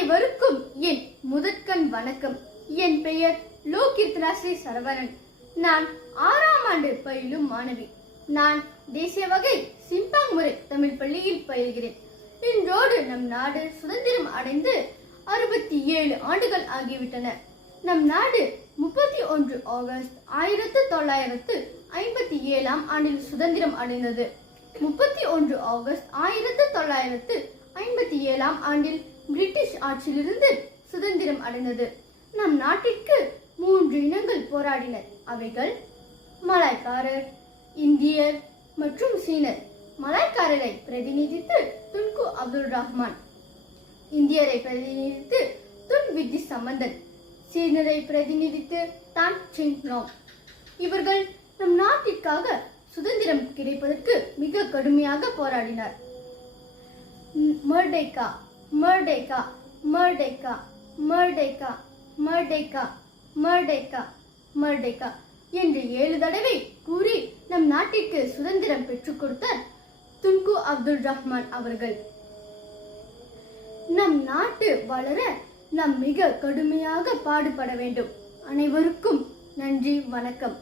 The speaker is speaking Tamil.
அனைவருக்கும் என் முதற்கண் வணக்கம். என் பெயர் லோகித்ராஸ்ரீ சரவணன். நான் 6ஆம் ஆண்டு பயிலும் மாணவி. நான் தேசிய வகை சிம்பாங் முறை தமிழ் பள்ளியில் பயில்கிறேன். இன்றோடு நம் நாடு சுதந்திரம் அடைந்து 67 ஆண்டுகள் ஆகிவிட்டன. நம் நாடு 31 ஆகஸ்ட் 1957ஆம் ஆண்டில் சுதந்திரம் அடைந்தது. 31 ஆகஸ்ட் 1957ஆம் ஆண்டில் பிரிட்டிஷ் ஆட்சியிலிருந்து சுதந்திரம் அடைந்தது. நம் நாட்டிற்கு 3 இனங்கள் போராடினர். அவைகள் மலாய்க்காரர், இந்தியர் மற்றும் சீனர். மலாய்க்காரரை பிரதிநிதித்து துன்கு அப்துல் ரஹ்மான், இந்தியரை பிரதிநிதித்து துன் வித்தி சம்பந்தன், சீனரை பிரதிநிதித்து தான் சிங் நோங். இவர்கள் நம் நாட்டிற்காக சுதந்திரம் கிடைப்பதற்கு மிக கடுமையாக போராடினார். Merdeka Merdeka Merdeka Merdeka Merdeka Merdeka Merdeka என்று 7 தடவை கூறி நம் நாட்டிற்கு சுதந்திரம் பெற்றுக் கொடுத்தார் துன்கு அப்துல் ரஹ்மான் அவர்கள். நம் நாட்டு வளர நாம் மிக கடுமையாக பாடுபட வேண்டும். அனைவருக்கும் நன்றி, வணக்கம்.